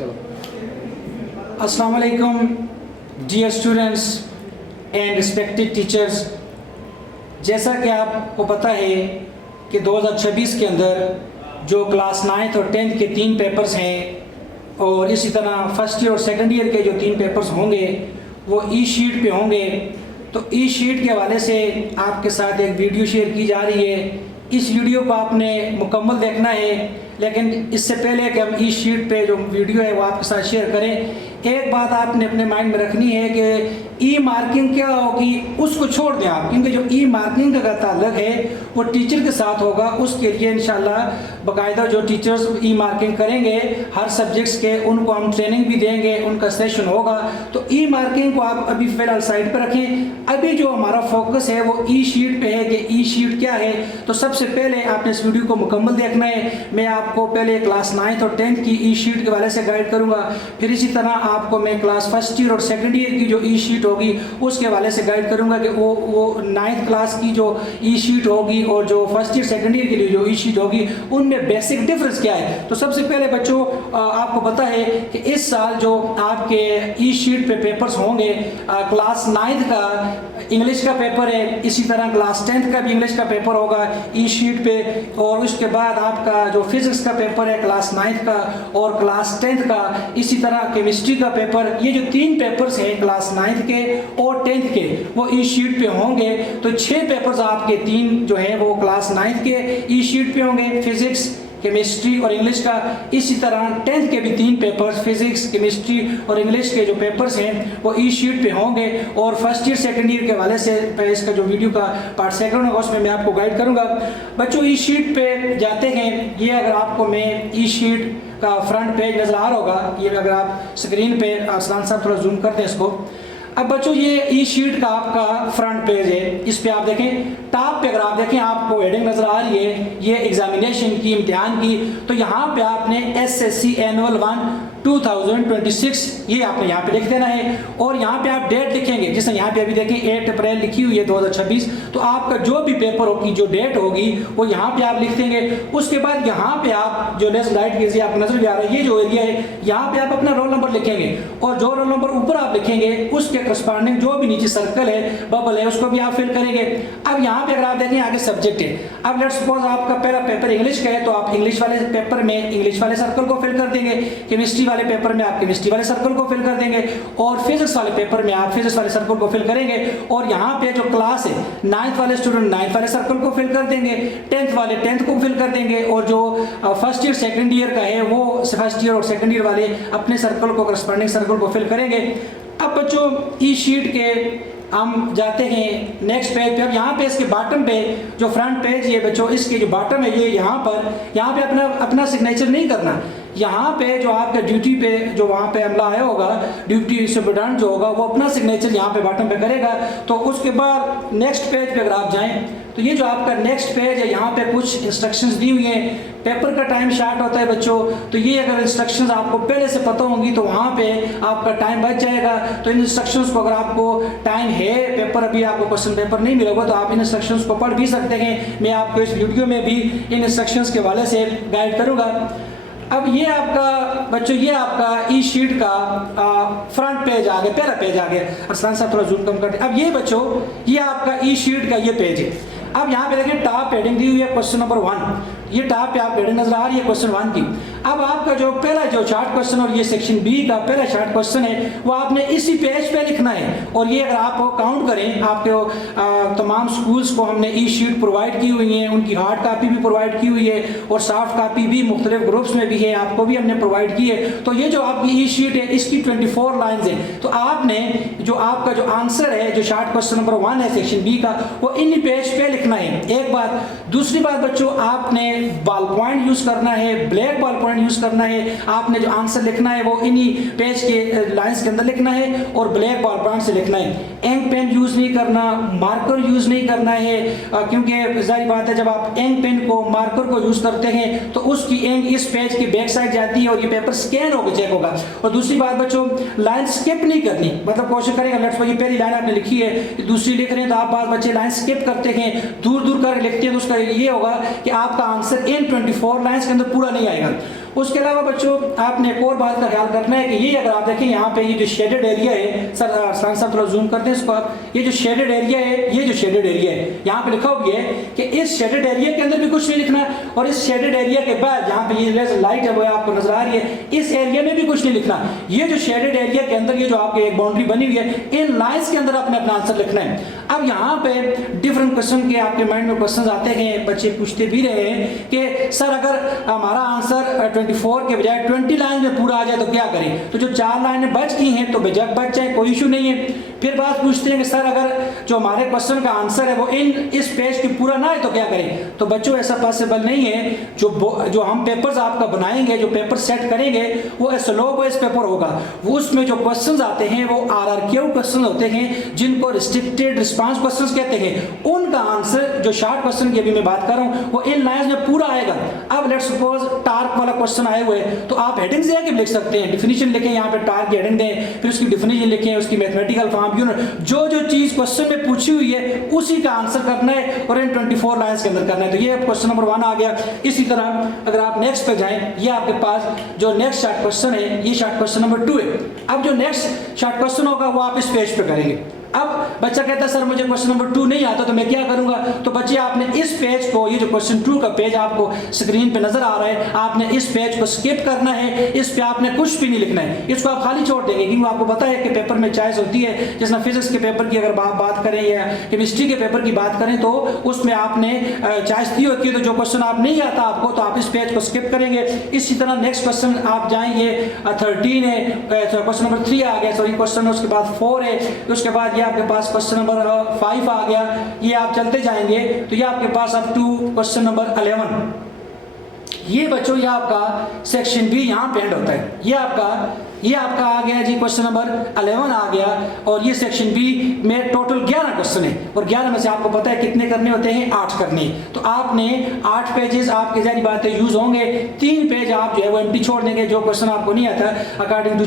चलो। अस्सलाम वालेकुम dear students and respected teachers. जैसा कि आपको पता है कि 2026 के अंदर जो क्लास 9th और 10th के 3 पेपर्स हैं और इसी तरह फर्स्ट ईयर और सेकंड ईयर के जो 3 पेपर्स होंगे वो ई शीट पे होंगे। तो ई शीट के हवाले से आपके साथ एक वीडियो शेयर की जा रही है। इस वीडियो को आपने मुकम्मल देखना है, लेकिन इससे पहले कि हम ई शीट पे जो वीडियो है वो आपके साथ शेयर करें, एक बात आपने अपने माइंड में रखनी है कि ई मार्किंग क्या होगी उसको छोड़ दें आप, क्योंकि जो ई मार्किंग का ताल्लुक है वो टीचर के साथ होगा। उसके लिए इंशाल्लाह बाकायदा जो टीचर्स ई मार्किंग करेंगे हर सब्जेक्ट्स के, उनको हम ट्रेनिंग भी देंगे, उनका सेशन होगा। तो ई मार्किंग को आप अभी फ़िलहाल साइड पर रखें। अभी जो हमारा फोकस है वो ई शीट पे है कि ई शीट क्या है। तो सबसे पहले आपने इस वीडियो को मुकम्मल देखना है। मैं आपको पहले क्लास 9th और 10th की ई शीट के वाले से गाइड करूँगा, फिर इसी तरह आपको मैं क्लास फर्स्ट ईयर और सेकंड ईयर की जो ई शीट होगी उसके वाले से गाइड करूंगा कि वो 9th क्लास की जो ई शीट होगी और जो फर्स्ट ईयर सेकंड ईयर के लिए जो ई शीट होगी उनमें बेसिक डिफरेंस क्या है। तो सबसे पहले बच्चों आपको पता है कि इस साल जो आपके ई शीट पे पेपर्स होंगे, क्लास 9th का इंग्लिश का पेपर है, इसी तरह क्लास 10th का भी इंग्लिश का पेपर होगा ई शीट पे, और उसके बाद आपका जो फिजिक्स का पेपर है क्लास 9th का और क्लास 10th का, इसी तरह केमिस्ट्री का पेपर। ये जो 3 पेपर्स हैं क्लास 9th के और 10th के वो ई शीट पे होंगे। तो 6 पेपर्स आपके 3 जो हैं वो क्लास 9th के ई शीट पे होंगे, फिजिक्स, केमिस्ट्री और इंग्लिश का। इसी तरह 10th के भी 3 पेपर्स फिजिक्स, केमिस्ट्री और इंग्लिश के जो पेपर्स हैं वो ई शीट पे होंगे। और फर्स्ट ईयर सेकंड ईयर के हवाले से इसका जो वीडियो का पार्ट सेकंड होगा उसमें मैं आपको गाइड करूंगा। बच्चों ई शीट पे जाते हैं, ये अगर आपको मैं ई शीट का फ्रंट पेज नजर आ रहा होगा, ये अगर आप स्क्रीन पे आसमान साहब थोड़ा जूम करते हैं इसको। अब बच्चों ये ई शीट का आपका फ्रंट पेज है। इस पे आप देखें, टॉप पे अगर आप देखें आपको हेडिंग नजर आ रही है ये एग्जामिनेशन की, इम्तिहान की। तो यहाँ पे आपने SSC एनुअल 1 2026 ये आपने यहाँ पे लिख देना है, और यहाँ पे आप डेट लिखेंगे। जैसे यहाँ पे अभी देखें 8 अप्रैल लिखी हुई है 2026, तो आपका जो भी पेपर होगी जो डेट होगी वो यहाँ पे आप लिख देंगे। उसके बाद यहाँ पे आप जो लेफ्ट राइट कीजिए, आपको नजर भी आ रहा है ये जो एरिया है, यहाँ पे आप अपना रोल नंबर लिखेंगे, और जो रोल नंबर ऊपर आप लिखेंगे उसके करस्पॉन्डिंग जो भी नीचे सर्कल है, बबल है, उसको भी आप फिल करेंगे। अब यहाँ पे अगर आप देखें आगे सब्जेक्ट है, अब लेट्स सपोज आपका पहला पेपर इंग्लिश का है तो आप इंग्लिश वाले पेपर में इंग्लिश वाले सर्कल को फिल कर देंगे, केमिस्ट्री वाले पेपर में आप केमिस्ट्री वाले सर्कल को फिल कर देंगे, और फिजिक्स वाले पेपर में आप फिजिक्स वाले सर्कल को फिल करेंगे। और यहाँ पे जो क्लास है 9th वाले स्टूडेंट 9th वाले सर्कल को फिल कर देंगे, 10th वाले 10th को फिल कर देंगे, और जो फर्स्ट ईयर सेकंड ईयर का है वो फर्स्ट ईयर और सेकंड ईयर वाले अपने सर्कल को करस्पॉन्डिंग सर्कल को फिल करेंगे। अब बच्चों ई शीट के हम जाते हैं नेक्स्ट पेज पे। अब यहाँ पे इसके बॉटम पे जो फ्रंट पेज है बच्चों, इसके जो बॉटम है ये यहाँ पे अपना सिग्नेचर नहीं करना। यहाँ पे जो आपके ड्यूटी पे जो वहाँ पे अमला आया होगा, ड्यूटी सुपरडेंट जो होगा वो अपना सिग्नेचर यहाँ पे बॉटम पे करेगा। तो उसके बाद नेक्स्ट पेज पे अगर आप जाएं तो ये जो आपका नेक्स्ट पेज है यहाँ पे कुछ इंस्ट्रक्शंस दी हुई हैं। पेपर का टाइम स्टार्ट होता है बच्चों, तो ये अगर इंस्ट्रक्शंस आपको पहले से पता होंगी तो वहाँ पे आपका टाइम बच जाएगा। तो इन इंस्ट्रक्शंस को अगर आपको टाइम है, पेपर अभी आपको क्वेश्चन पेपर नहीं मिलेगा तो आप इन इंस्ट्रक्शंस को पढ़ भी सकते हैं। मैं आपको इस वीडियो में भी इन इंस्ट्रक्शंस के हवाले से गाइड करूँगा। अब ये आपका बच्चों ये आपका ई शीट का फ्रंट पेज आ गया, पहला पेज आ गया। अरसलान साहब थोड़ा जूम कम करते हैं। अब ये बच्चों ये आपका ई शीट का ये पेज है। अब यहाँ पे देखिए टॉप हेडिंग दी हुई है क्वेश्चन नंबर 1, ये टॉप पे आप हेडिंग नजर आ रही है क्वेश्चन 1 की। अब आपका जो पहला जो शार्ट क्वेश्चन और ये सेक्शन बी का पहला शार्ट क्वेश्चन है वो आपने इसी पेज पे लिखना है। और ये अगर आप काउंट करें आपके तमाम स्कूल्स को हमने ई शीट प्रोवाइड की हुई है, उनकी हार्ड कापी भी प्रोवाइड की हुई है और सॉफ्ट कापी भी मुख्तलिफ ग्रुप्स में भी है, आपको भी हमने प्रोवाइड की है। तो ये जो आपकी ई शीट है इसकी 24 लाइन्स है। तो आपने जो आपका जो आंसर है जो शार्ट क्वेश्चन नंबर 1 है सेक्शन बी का वो इन्हीं पेज पे लिखना है। एक बात। दूसरी बात बच्चों आपने बॉल पॉइंट यूज करना है, ब्लैक बॉल पॉइंट यूज करना है। आपने जो आंसर लिखना है वो इन्हीं पेज के लाइंस के अंदर लिखना है और ब्लैक बॉल पॉइंट से लिखना है। इंक पेन यूज नहीं करना, मार्कर यूज नहीं करना है, क्योंकि जाहिर बात है जब आप इंक पेन को मार्कर को यूज करते हैं तो उसकी इंक इस पेज की बैक साइड जाती है और ये पेपर स्कैन होकर चेक होगा। और दूसरी बात बच्चों लाइन स्किप नहीं करनी, मतलब कोशिश करेंगे लेट्स ये पहली लाइन आपने लिखी है दूसरी लिख रहे हैं तो आप बात बच्चे लाइन स्किप करते हैं, दूर दूर कर लिखते हैं, तो उसका ये होगा कि आपका आंसर इन 24 लाइंस के अंदर पूरा नहीं आएगा। उसके अलावा बच्चों आपने एक और बात का ख्याल रखना है कि ये अगर आप देखें यहाँ पे ये जो शेडेड एरिया है, सर साहब थोड़ा जूम करते हैं इसको आप, ये जो शेडेड एरिया है, ये जो शेडेड एरिया है यहाँ पे लिखा हुआ है कि इस शेडेड एरिया के अंदर भी कुछ नहीं लिखना, और इस शेडेड एरिया के बाद यहाँ पे ये लाइट है वो आपको नजर आ रही है, इस एरिया में भी कुछ नहीं लिखना। ये जो शेडेड एरिया के अंदर ये जो आपके एक बाउंड्री बनी हुई है, इन लाइंस के अंदर आपने अपना आंसर लिखना है। अब यहाँ पे डिफरेंट क्वेश्चन के आपके माइंड में क्वेश्चन आते हैं, बच्चे पूछते भी रहे हैं कि सर अगर हमारा आंसर 24 के बजाय 20 लाइन में पूरा आ जाए तो क्या करें, तो जो 4 लाइनें बच गई हैं तो बेझक बच जाए, कोई इशू नहीं है। फिर बात पूछते हैं कि सर अगर जो हमारे क्वेश्चन का आंसर है वो इस पेज की पूरा ना है तो क्या करें, तो बच्चों ऐसा पॉसिबल नहीं है। जो हम पेपर्स आपका बनाएंगे, जो पेपर सेट करेंगे वो स्लो बेस पेपर होगा, वो उसमें जो क्वेश्चंस आते हैं वो RRQ क्वेश्चन होते हैं जिनको रिस्ट्रिक्टेड रिस्पांस क्वेश्चंस कहते हैं, उनका आंसर जो शॉर्ट क्वेश्चन की अभी मैं बात कर रहा हूं वो इन लाइंस में पूरा आएगा। अब लेट्स सपोज टार्क वाला क्वेश्चन आए हुए तो आप हेडिंग से आके लिख सकते हैं, डिफिनीशन लिखें, यहाँ पे टार्क की हेडिंग दें, फिर उसकी डिफिनीशन लिखें, उसकी मैथमेटिकल फॉर्म, जो चीज क्वेश्चन में पूछी हुई है उसी का आंसर करना है और इन 24 लाइंस के अंदर करना है। तो ये क्वेश्चन नंबर 1 आ गया। इसी तरह अगर आप नेक्स्ट पे जाएं, ये आपके पास जो नेक्स्ट शॉर्ट क्वेश्चन है, ये शॉर्ट क्वेश्चन नंबर 2 है। अब जो नेक्स्ट शॉर्ट क्वेश्चन होगा वो आप इस पेज पे करेंगे। अब बच्चा कहता है सर मुझे क्वेश्चन नंबर 2 नहीं आता तो मैं क्या करूंगा, तो बच्चे आपने इस पेज को, ये जो क्वेश्चन 2 का पेज आपको स्क्रीन पे नजर आ रहा है, आपने इस पेज को स्किप करना है, इस पे आपने कुछ भी नहीं लिखना है, इसको आप खाली छोड़ देंगे, क्योंकि आपको पता है कि पेपर में चॉइस होती है। जैसे फिजिक्स के पेपर की अगर बात करें या केमिस्ट्री के पेपर की बात करें तो उसमें आपने चॉइस दी होती है, तो जो क्वेश्चन आप नहीं आता आपको तो आप इस पेज को स्किप करेंगे। इसी तरह नेक्स्ट क्वेश्चन आप जाएंगे 13 है, क्वेश्चन नंबर 3 आ गया, सॉरी क्वेश्चन उसके बाद 4 है, उसके बाद ये आपके पास क्वेश्चन नंबर 5 आ गया, ये आप चलते जाएंगे तो ये आपके पास अप टू क्वेश्चन नंबर 11। ये बच्चों ये आपका सेक्शन बी यहाँ पे एंड होता है। ये आपका आ गया जी क्वेश्चन नंबर 11 आ गया, और ये सेक्शन बी में टोटल 11 क्वेश्चन है, और 11 में से आपको पता है कितने करने होते हैं, 8 करने। तो आपने 8 पेजेस आपके जारी बातें यूज होंगे, 3 पेज आप जो है वो एम्प्टी छोड़ देंगे जो क्वेश्चन आपको नहीं आता अकॉर्डिंग टू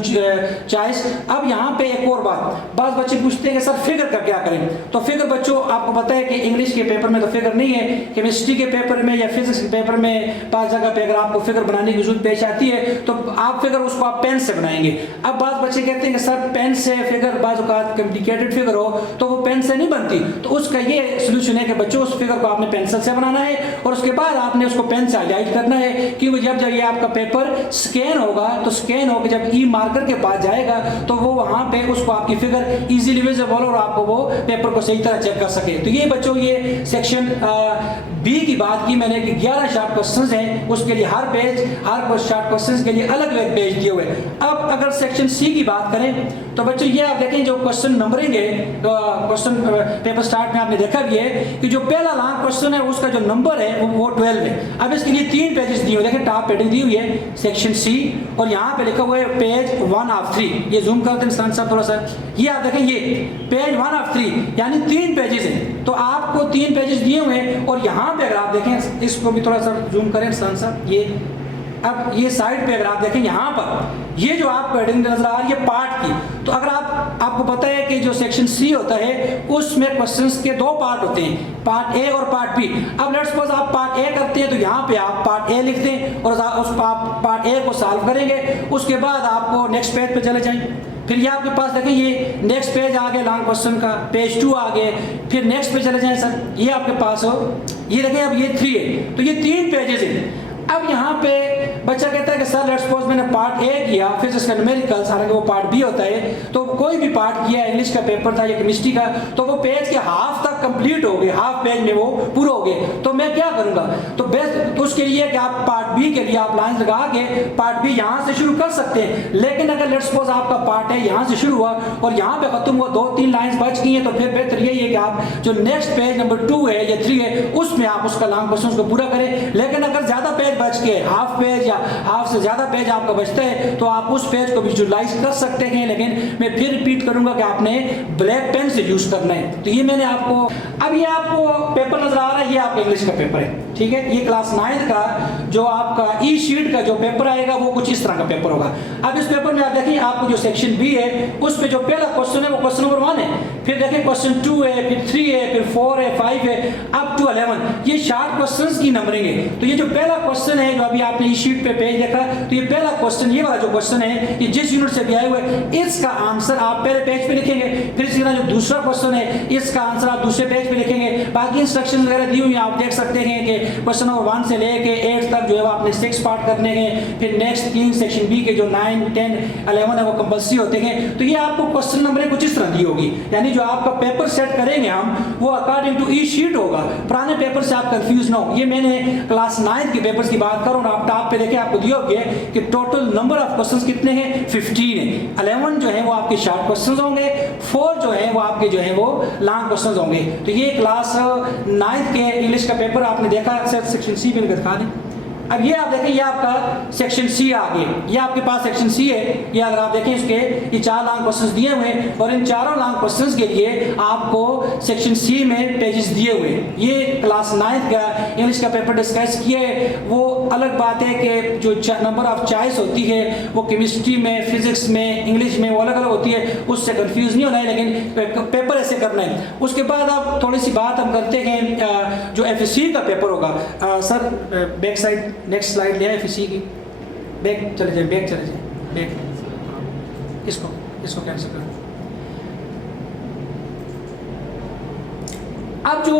चॉइस। अब यहाँ पे एक और बात बच्चे पूछते हैं कि सर फिगर का क्या करें, तो फिगर बच्चों आपको पता है कि इंग्लिश के पेपर में तो फिगर नहीं है, केमिस्ट्री के पेपर में या फिजिक्स के पेपर में 5 जगह पे अगर आपको फिगर बनाने की जरूरत पेश आती है तो आप फिगर उसको आप पेन से बनाएंगे। अब बात बच्चे कहते हैं कि सर पेन से फिगर बाज़ औक़ात कॉम्प्लिकेटेड फिगर हो तो वो पेन से नहीं बनती, तो उसका ये सोल्यूशन है कि बच्चों उस फिगर को आपने पेंसिल से बनाना है और उसके बाद आपने उसको पेन से हाईलाइट करना है, क्योंकि जब ये आपका पेपर स्कैन होगा तो स्कैन होकर जब ई मार्कर के पास जाएगा तो वो वहाँ पे उसको आपकी फिगर इजीली विजिबल और आपको वो पेपर को सही तरह चेक कर सके। तो ये बच्चों ये सेक्शन बी की बात की मैंने कि 11 शॉर्ट क्वेश्चंस हैं, उसके लिए हर शॉर्ट क्वेश्चंस के लिए अलग अलग पेज दिए हुए। अब अगर सेक्शन सी की बात करें तो बच्चों ये आप देखें जो क्वेश्चन नंबरिंग है, क्वेश्चन पेपर स्टार्ट में आपने देखा भी है कि जो पहला लॉन्ग क्वेश्चन है उसका जो नंबर है वो 12 है। अब इसके लिए 3 पेजेस दिए हुए, देखें टॉप हेडिंग दी हुई है सेक्शन सी और यहाँ पे लिखा हुआ है पेज 1 ऑफ 3। ये जूम करते हैं साहब थोड़ा सा, ये आप देखें ये पेज 1 ऑफ 3 यानी 3 पेजेस हैं, तो आपको 3 पेजेस दिए हुए हैं। और यहाँ पे अगर आप देखें, इसको भी थोड़ा सा जूम करें साहब, ये अब ये साइड पे अगर आप देखें यहाँ पर ये जो आपको हेडिंग नजर आ रही है पार्ट की, तो अगर आपको पता है कि जो सेक्शन सी होता है उसमें क्वेश्चंस के 2 पार्ट होते हैं, पार्ट ए और पार्ट बी। अब लेट्स सपोज आप पार्ट ए करते हैं तो यहाँ पे आप पार्ट ए लिखते हैं और उस पार्ट ए को सॉल्व करेंगे, उसके बाद आपको नेक्स्ट पेज पे चले जाएं। फिर ये आपके पास देखें ये नेक्स्ट पेज आ गया लॉन्ग क्वेश्चन का, पेज 2 आ गए, फिर नेक्स्ट पे चले जाएं सर, ये आपके पास हो, ये देखें अब ये 3 है, तो ये 3 पेजेस हैं। अब यहाँ पे बच्चा कहता है कि सर लेट्स सपोज मैंने पार्ट ए किया, फिर इसका न्यूमेरिकल्स, हालांकि वो पार्ट बी होता है, तो कोई भी पार्ट किया, इंग्लिश का पेपर था या केमिस्ट्री का, तो वो पेज के हाफ तक कंप्लीट हो गए, हाफ पेज में वो पूरा हो गए, तो मैं क्या करूँगा, तो बेस्ट तो उसके लिए कि आप पार्ट बी के लिए आप लाइन लगा के पार्ट बी यहाँ से शुरू कर सकते हैं। लेकिन अगर लेट्स सपोज आपका पार्ट ए यहाँ से शुरू हुआ और यहाँ पे खत्म हुआ, 2-3 लाइन्स बच गई हैं, तो फिर बेहतर यही है कि आप जो नेक्स्ट पेज नंबर 2 है या 3 है उसमें आप उसका लॉन्ग क्वेश्चन को पूरा करें। लेकिन अगर ज़्यादा पेज बच के हाफ पेज या हाफ से ज्यादा पेज आपका बचता है तो आप उस पेज को विजुअलाइज कर सकते हैं, लेकिन मैं फिर रिपीट करूंगा कि आपने ब्लैक पेन से यूज करना है। तो ये मैंने आपको, अब ये आपको पेपर नजर आ रहा है, ये आपका इंग्लिश का पेपर है, ठीक है। ये क्लास 9 का जो आपका ई शीट का जो पेपर आएगा वो कुछ इस तरह का पेपर होगा। अब इस पेपर में आप देखिए आपको जो सेक्शन बी है उस पे जो पहला क्वेश्चन है वो क्वेश्चन नंबर 1 है, फिर देखिए क्वेश्चन 2 है, फिर 3 है, फिर 4 है, 5 है, अप टू 11। ये शार्ट क्वेश्चंस की नंबरिंग है। तो ये जो पहला क्वेश्चन है जो अभी आपने ई शीट पे पेज देखा, तो ये पहला क्वेश्चन, ये वाला जो क्वेश्चन है ये जिस यूनिट से भी आए हुए इसका आंसर आप पहले पेज पे लिखेंगे, फिर इसी तरह जो दूसरा क्वेश्चन है इसका आंसर आप दूसरे पेज पे लिखेंगे। बाकी इंस्ट्रक्शन वगैरह दी हुई आप देख सकते हैं कि क्वेश्चन नंबर 1 से लेके 8 तक जो है आपने 6 पार्ट करने हैं, फिर नेक्स्ट 3 सेक्शन बी के जो 9, 10, 11 है वो कंपल्सरी होते हैं। तो ये आपको क्वेश्चन नंबर कुछ इस तरह दी होगी, यानी जो आपका पेपर सेट करेंगे हम वो अकॉर्डिंग टू ई शीट होगा। पुराने पेपर से आप कंफ्यूज ना हो। ये मैंने क्लास 9 के पेपर्स की बात करूं, आप टॉप पे देखें आपको दिया होगा कि टोटल नंबर ऑफ क्वेश्चंस कितने हैं, 15 है। 11 जो है वो आपके शॉर्ट क्वेश्चंस होंगे, 4 जो है वो आपके जो है वो लॉन्ग क्वेश्चंस होंगे। तो ये क्लास 9 के इंग्लिश का पेपर आपने देखा, सेक्शन सी में दिखा दें। अब ये आप देखें ये आपका सेक्शन सी आ गया, ये आपके पास सेक्शन सी है। ये अगर आप देखें इसके ये 4 लॉन्ग क्वेश्चंस दिए हुए हैं और इन चारों लॉन्ग क्वेश्चंस के लिए आपको सेक्शन सी में पेजेस दिए हुए हैं। ये क्लास 9 का इंग्लिश का पेपर डिस्कस किया है। वो अलग बात है कि जो नंबर ऑफ चॉइस होती है वो केमिस्ट्री में, फिजिक्स में, इंग्लिश में वो अलग अलग होती है, उससे कंफ्यूज नहीं होना है, लेकिन पेपर ऐसे करना है। उसके बाद आप थोड़ी सी बात हम करते हैं जो एफएससी का पेपर होगा। Sir back side next slide ले आए एफएससी की, बैक चले जाए, बैक चले जाए, बैक इसको कैंसिल करें। अब जो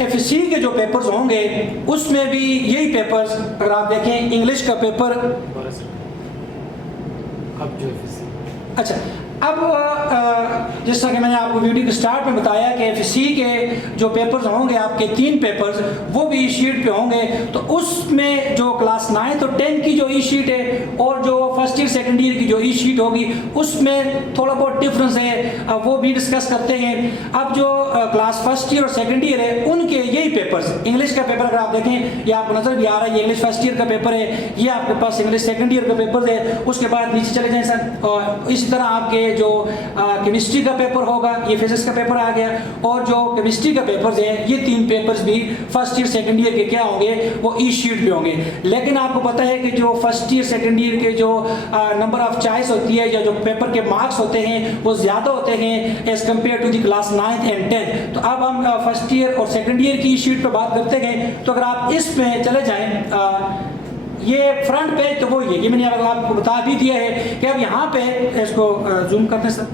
एफएससी के जो पेपर्स होंगे उसमें भी यही पेपर्स, अगर आप देखें इंग्लिश का पेपर, अब जो एफएससी, अच्छा अब जिस तरह कि मैंने आपको वीडियो के स्टार्ट में बताया कि एफएससी के जो पेपर्स होंगे आपके 3 पेपर्स वो भी ई शीट पे होंगे। तो उसमें जो क्लास 9 और 10 की जो ई शीट है और जो फर्स्ट ईयर सेकेंड ईयर की जो ई शीट होगी उसमें थोड़ा बहुत डिफरेंस है, वो भी डिस्कस करते हैं। अब जो क्लास फर्स्ट ईयर और सेकेंड ईयर है उनके यही पेपर्स, इंग्लिश का पेपर अगर आप देखें ये आपको नजर भी आ रहा है, ये इंग्लिश फर्स्ट ईयर का पेपर है, ये आपके पास इंग्लिश सेकेंड ईयर का पेपर है। उसके बाद नीचे चले जाएं सर, इसी तरह आपके जो केमिस्ट्री का पेपर होगा, ये फिजिक्स का पेपर आ गया, और जो केमिस्ट्री का पेपर्स है ये 3 पेपर्स भी फर्स्ट ईयर सेकंड ईयर के क्या होंगे वो ई शीट पे होंगे। लेकिन आपको पता है कि जो फर्स्ट ईयर सेकंड ईयर के जो नंबर ऑफ चॉइस होती है या जो पेपर के मार्क्स होते हैं वो ज़्यादा होते हैं as compare to the class 9 and 10। तो अब हम फर्स्ट ईयर और सेकेंड ईयर की ई शीट पर बात करते हैं। तो अगर आप इसमें चले जाएँ, ये फ्रंट पेज तो वही है, ये मैंने आपको बता भी दिया है कि अब यहाँ पे इसको जूम करते हैं सर।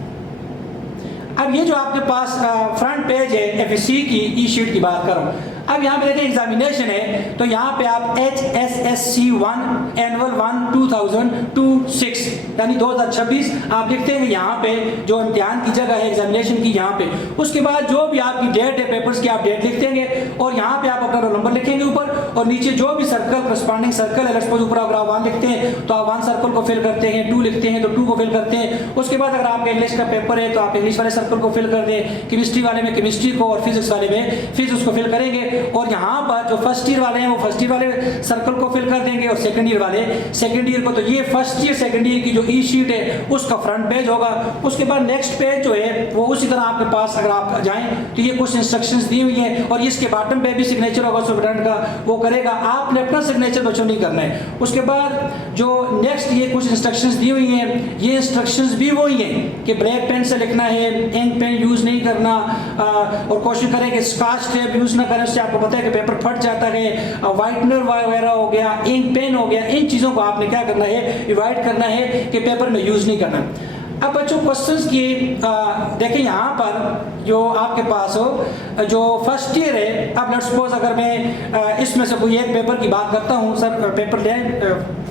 अब ये जो आपके पास फ्रंट पेज है एफएससी की ई शीट की बात करूँ, अब यहाँ पे देखिए एग्जामिनेशन है, तो यहाँ पे आप HSSC1 एनुअल 1 2026 यानी 2026 आप लिखते हैं यहाँ पे जो इम्तिहान की जगह है एग्जामिनेशन की यहाँ पे। उसके बाद जो भी आपकी डेट है पेपर्स की आप डेट लिख देंगे और यहाँ पे आप अपना रोल नंबर लिखेंगे ऊपर, और नीचे जो भी सर्कल करस्पॉन्डिंग सर्कल है, सपोज ऊपर अगर आप 1 लिखते हैं तो आप 1 सर्कल को फिल करते हैं, 2 लिखते हैं तो 2 को फिल करते हैं। उसके बाद अगर आपका इंग्लिश का पेपर है तो आप इंग्लिश वाले सर्कल को फिल कर दें, केमिस्ट्री वाले में केमिस्ट्री को और फिजिक्स वाले में फिजिक्स को फिल करेंगे। और यहाँ पर जो फर्स्ट ईयर वाले हैं वो फर्स्ट ईयर वाले सर्कल को फिल कर देंगे और सेकंड ईयर वाले सेकंड ईयर को। तो ये फर्स्ट ईयर सेकंड ईयर की जो ई शीट है उसका फ्रंट पेज होगा। उसके बाद नेक्स्ट पेज जो है वो उसी तरह आपके पास अगर आप जाएं तो ये कुछ इंस्ट्रक्शंस दी हुई हैं और इसके बॉटम पे भी सिग्नेचर होगा सुपरिटेंडेंट का, वो करेगा, आपने अपना सिग्नेचर बच्चों नहीं करना है। उसके बाद जो नेक्स्ट ये कुछ इंस्ट्रक्शंस दी हुई हैं, ये इंस्ट्रक्शंस भी वही हैं कि ब्लैक पेन से लिखना है, इंक पेन यूज नहीं करना, और कोशिश करें कि स्कॉच टेप यूज ना करें, उससे आपको पता है कि पेपर फट जाता है। व्हाइटनर वगैरह हो गया, इंक पेन हो गया, इन चीज़ों को आपने क्या करना है, अवॉइड करना है कि पेपर में यूज नहीं करना। अब बच्चों क्वेश्चंस की देखें यहाँ पर जो आपके पास हो जो फर्स्ट ईयर है। अब लेट्स सपोज अगर मैं इसमें से कोई एक पेपर की बात करता हूँ, सर पेपर ले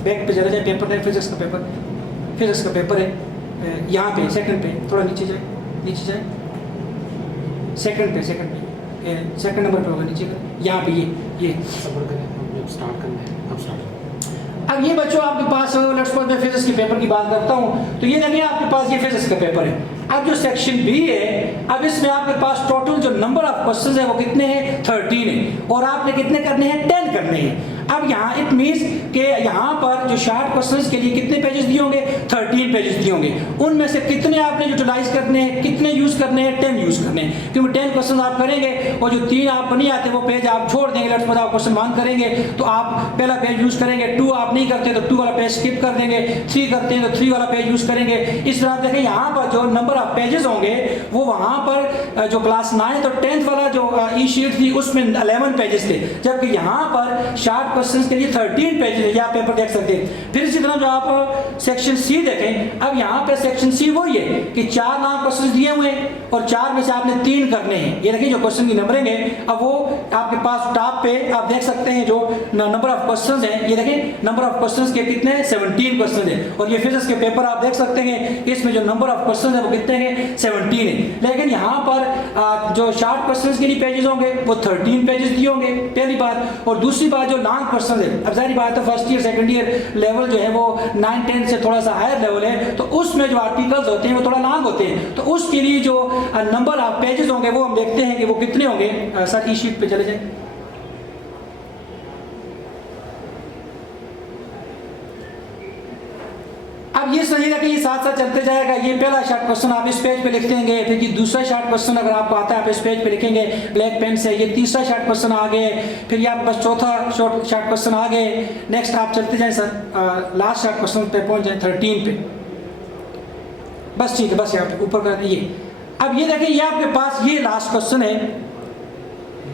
बैक पे चले जाए, पेपर ले फिजिक्स का पेपर है यहाँ पे सेकंड पे, थोड़ा नीचे जाए सेकंड नंबर पे होगा नीचे का, यहाँ पे ये स्टार्ट करना है। अब ये बच्चों आपके पास लेट्स सपोज मैं फिजिक्स के पेपर की बात करता हूँ, तो ये देखिए आपके पास ये फिजिक्स का पेपर है। अब जो सेक्शन बी है, अब इसमें आपके पास टोटल जो नंबर ऑफ क्वेश्चंस है वो कितने हैं, 13 है, और आपने कितने करने हैं, 10 करने हैं। अब यहाँ इट मीन्स कि यहाँ पर जो शार्ट क्वेश्चंस के लिए कितने पेजेस दिए होंगे, 13 पेजेस दिए होंगे। उनमें से कितने आपने यूटिलाइज करने हैं, कितने यूज करने हैं, 10 यूज करने हैं, क्योंकि 10 क्वेश्चन आप करेंगे और जो 3 आप नहीं आते वो पेज आप छोड़ देंगे। लेट्स सपोज आप क्वेश्चन 1 करेंगे तो आप पहला पेज यूज करेंगे, 2 आप नहीं करते तो 2 वाला पेज स्किप कर देंगे, 3 करते हैं तो 3 वाला पेज यूज करेंगे। इस तरह देखें यहाँ पर जो नंबर ऑफ पेजेस होंगे वो वहाँ पर जो क्लास 9 और 10th वाला जो ई शीट थी उसमें 11 पेजेस थे, जबकि यहाँ पर शार्ट क्वेश्चंस के लिए 13 पेजेस है। आप पेपर देख सकते हैं। फिर इसी तरह जो आप सेक्शन सी देखें, अब यहाँ पे सेक्शन सी वही है कि 4 लॉन्ग क्वेश्चन दिए हुए हैं और 4 में से आपने 3 करने हैं। ये देखिए जो क्वेश्चन की नंबरिंग है, अब वो आपके पास टॉप पे आप देख सकते हैं जो नंबर ऑफ क्वेश्चंस हैं। ये देखें नंबर ऑफ क्वेश्चंस के कितने 17 क्वेश्चन है, और ये फिजिक्स के पेपर आप देख सकते हैं कि इसमें जो नंबर ऑफ क्वेश्चन है वो कितने हैं, 17 है। लेकिन यहाँ पर जो शार्ट क्वेश्चन के लिए पेजेस होंगे वो 13 पेजेस दिए होंगे, पहली बात। और दूसरी बात जो लॉन्ग क्वेश्चन है, अब जाहिर बात है first year second year level जो है वो 9-10 से थोड़ा सा हायर लेवल है, तो उसमें जो आर्टिकल्स होते हैं वो थोड़ा लॉन्ग होते हैं, तो उसके लिए जो नंबर ऑफ पेजेस होंगे वो हम देखते हैं कि वो कितने होंगे। सर ई शीट पे चले जाएं। अब ये सही है कि ये साथ साथ चलते जाएगा। ये पहला शार्ट क्वेश्चन आप इस पेज पे लिख देंगे, फिर ये दूसरा शार्ट क्वेश्चन अगर आपको आता है आप इस पेज पे लिखेंगे ब्लैक पेन से, ये तीसरा शार्ट क्वेश्चन आ गए, फिर ये आपके पास चौथा शार्ट क्वेश्चन आ गए। नेक्स्ट आप चलते जाएं सर, लास्ट शार्ट क्वेश्चन पे पहुंच जाए 13 पे। बस ठीक है, बस यहाँ पे ऊपर कर ये। अब ये देखिए ये आपके पास ये लास्ट क्वेश्चन है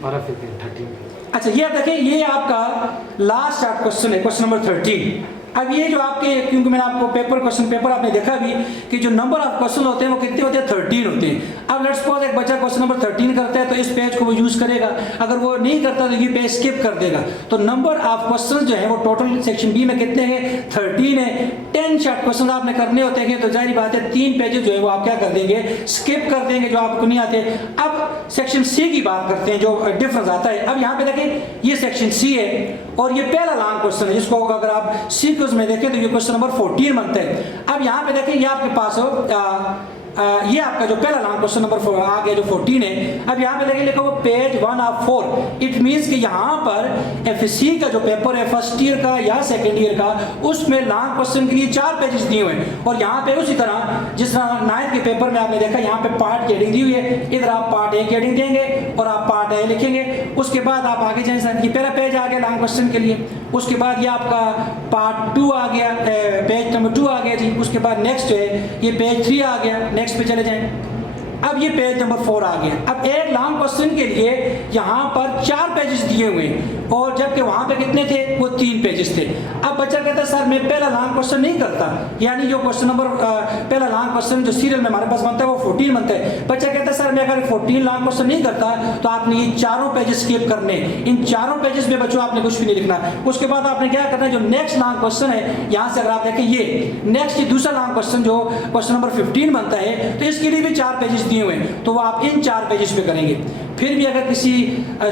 13। अच्छा ये आप देखिए ये आपका लास्ट शार्ट क्वेश्चन है, क्वेश्चन नंबर 13। अब ये जो आपके, क्योंकि मैंने आपको क्वेश्चन पेपर आपने देखा भी कि जो नंबर ऑफ क्वेश्चन होते हैं वो कितने होते हैं, 13 होते हैं। अब लेट्स सपोज एक बच्चा क्वेश्चन नंबर 13 करता है तो इस पेज को वो यूज करेगा, अगर वो नहीं करता तो ये पेज स्किप कर देगा। तो नंबर ऑफ क्वेश्चन जो है वो टोटल सेक्शन बी में कितने हैं, 13 है। 10 शार्ट क्वेश्चन आपने करने होते हैं तो जाहिर बात है 3 पेजेस जो है वो आप क्या कर देंगे, स्किप कर देंगे, जो आपको नहीं आते। अब सेक्शन सी की बात करते हैं, जो डिफरेंस आता है। अब यहाँ पे देखें ये सेक्शन सी है और ये पहला लॉन्ग क्वेश्चन है, जिसको अगर आप सी में देखें तो ये क्वेश्चन नंबर 14 बनता है। अब यहाँ पे देखें ये आपके पास हो ये आपका जो पहला लॉन्ग क्वेश्चन नंबर 4 आ गया जो 14 है। अब यहाँ पे देखिए लिखा हुआ पेज 1 ऑफ 4। इट मीन्स कि यहाँ पर एफएससी का जो पेपर है फर्स्ट ईयर का या सेकंड ईयर का, उसमें लॉन्ग क्वेश्चन के लिए 4 पेजेस दिए हुए हैं। और यहाँ पे उसी तरह जिस तरह 9th के पेपर में आपने देखा यहाँ पे पार्ट की हेडिंग दी हुई है, इधर आप पार्ट ए की हेडिंग देंगे और आप पार्ट ए लिखेंगे। उसके बाद आप आगे जाए सर, ये पहला पेज आ गया लॉन्ग क्वेश्चन के लिए। उसके बाद ये आपका पार्ट 2 आ गया, पेज नंबर 2 आ गया जी। उसके बाद नेक्स्ट है ये पेज 3 आ गया, नेक्स्ट पे चले जाएं। अब ये पेज नंबर 4 आ गया। अब एक लॉन्ग क्वेश्चन के लिए यहाँ पर 4 पेजेस दिए हुए हैं और जबकि वहाँ पे कितने थे, वो 3 पेजेस थे। अब बच्चा कहता है सर मैं पहला लॉन्ग क्वेश्चन नहीं करता, यानी जो क्वेश्चन नंबर पहला लॉन्ग क्वेश्चन जो सीरियल में हमारे पास बनता है वो 14 बनता है। बच्चा कहता है सर मैं अगर 14 लॉन्ग क्वेश्चन नहीं करता तो आपने ये 4 पेजेस स्किप करने, इन 4 पेजेस में बच्चों आपने कुछ भी नहीं लिखना। उसके बाद आपने क्या करना है, जो नेक्स्ट लॉन्ग क्वेश्चन है यहाँ से अगर आप देखें ये नेक्स्ट दूसरा लॉन्ग क्वेश्चन जो क्वेश्चन नंबर 15 बनता है, तो इसके लिए भी 4 पेजेस दिए हुए हैं, तो वो आप इन 4 पेजेस पे करेंगे। फिर भी अगर किसी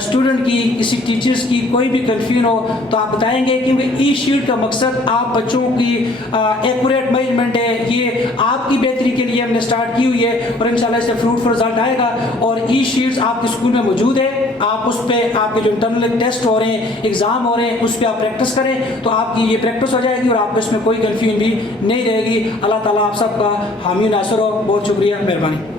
स्टूडेंट की, किसी टीचर्स की कोई भी कंफ्यूजन हो तो आप बताएंगे, क्योंकि ई शीट का मकसद आप बच्चों की एक्यूरेट मैनेजमेंट है, ये आपकी बेहतरी के लिए हमने स्टार्ट की हुई है और इंशाल्लाह इससे फ्रूटफुल रिजल्ट आएगा। और ई शीट्स आपके स्कूल में मौजूद है, आप उस पर आपके जो इंटरनल टेस्ट हो रहे हैं, एग्जाम हो रहे हैं, उस पर आप प्रैक्टिस करें तो आपकी ये प्रैक्टिस हो जाएगी और आपको इसमें कोई कंफ्यूजन भी नहीं रहेगी। अल्लाह ताला आप सबका हामी नासर हो। बहुत शुक्रिया, मेहरबानी।